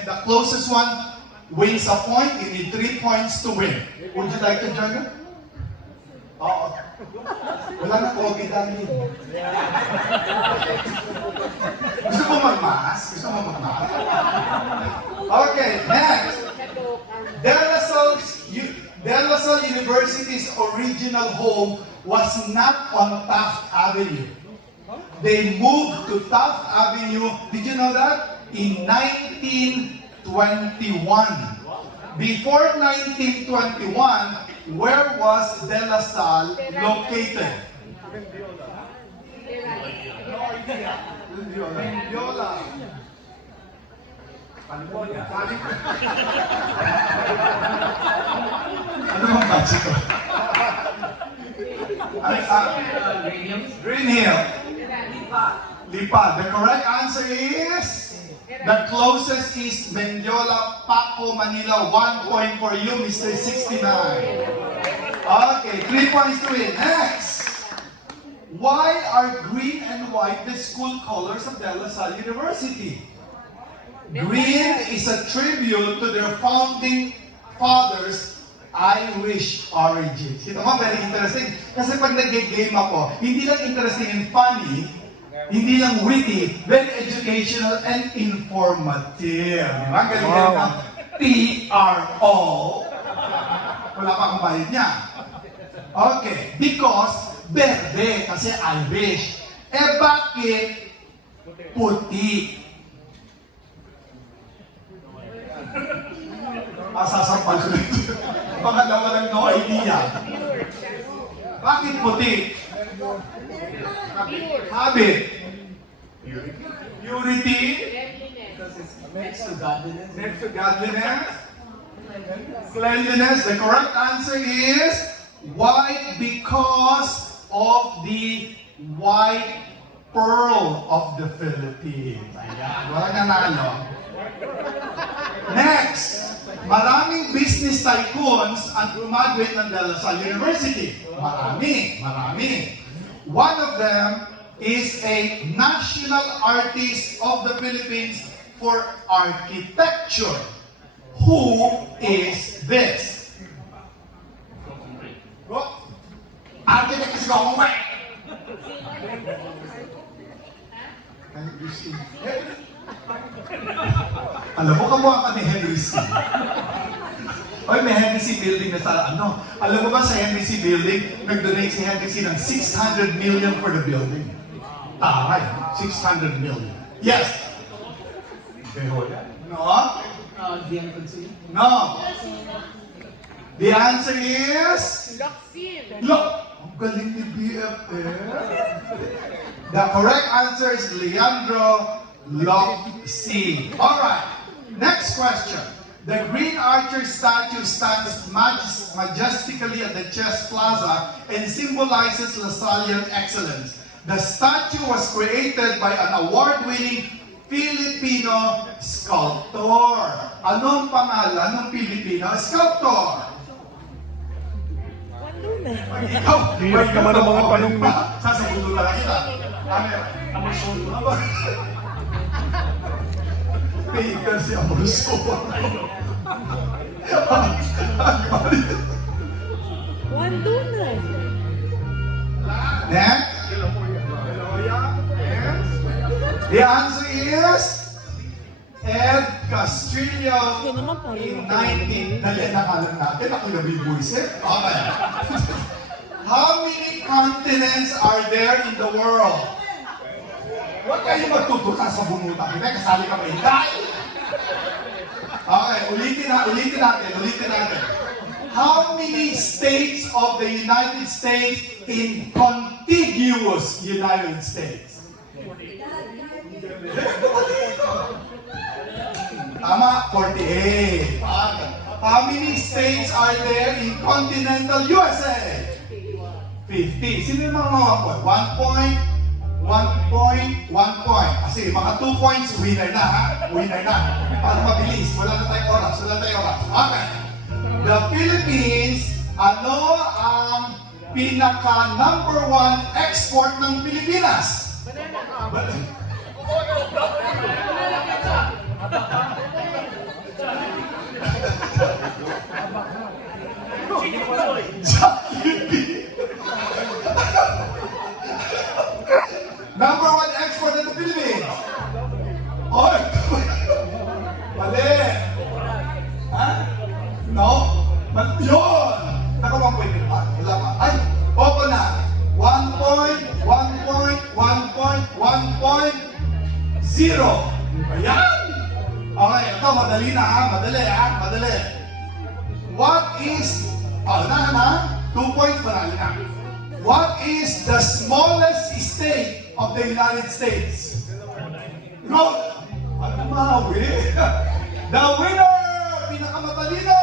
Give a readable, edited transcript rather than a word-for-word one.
and the closest one wins a point. You need 3 points to win. Would you like to join them? Oo. Wala na COVID dahil. Gusto mo magmas? Gusto mo magmas? Okay, next. De La Salle University's original home was not on Taft Avenue. They moved to Taft Avenue, did you know that? In 1921. Before 1921, where was De La Salle located? Mendiola. Ano bang budget ko? Green Hill. Lipa. The correct answer is the closest is Mendiola, Paco, Manila. 1 point for you, Mr. 69. Okay, 3 points to win. Next. Why are green and white the school colors of De La Salle University? Green is a tribute to their founding fathers' Irish origins. Ito mo, very interesting. Kasi pag nag-game ako, hindi lang interesting and funny, hindi lang witty, very educational and informative. Diba? Galing-galing ng PRO. Wala pa akong bayad niya. Okay, because berde, kasi Irish. Eh bakit puti? Sasampal ko dito. Pangalawa lang no idea. Bakit puti? Habit. Purity. Next to godliness. Next to godliness. Cleanliness. The correct answer is white because of the white pearl of the Philippines. Ayan. Walang nanalo. Next. Maraming business tycoons ang graduate ng De La Salle University. Marami. One of them is a national artist of the Philippines for architecture. Who is this? Architect is going away. Alam mo, kamukha ka ni Henry C. Oy, may Henry C. building na sa ano. Alam mo ba sa Henry C. building, nag-donate si Henry C. ng 600 million for the building. Taray, 600 million. Yes. No? No. The answer is? Look. Ang galing ni BFF. The correct answer is Leandro Locsin. Alright, next question. The Green Archer statue stands majestically at the Chess Plaza and symbolizes Lasallian excellence. The statue was created by an award-winning Filipino sculptor. Anong pangalan ng Filipino sculptor? Hirap naman ang mga tanong mo. Sasagulo lang kita. Peter si Amorso. Next. The answer is Ed Castrillo in 19... Nakalan natin, ako na bibuisit. Okay. How many continents are there in the world? Huwag kayo magtutukan sa bunutan. Hindi, kasali ka ba? Hindi! Okay, ulitin natin. How many states of the United States in contiguous United States? Tama, 48. How many states are there in continental USA? 50. Sino yung mga 1 point? 1 point, 1 point. Kasi mga 2 points, winner na ha? Winner na. Para mabilis, wala na tayong oras. Okay. The Philippines, ano ang pinaka number 1 export ng Pilipinas? Ayan! Okay, ito, madali na ha. Madali ha. Madali. What is... unahan ha? 2 points, madali na. What is the smallest state of the United States? Go! Ano mawi? The winner! Pinakamadali na!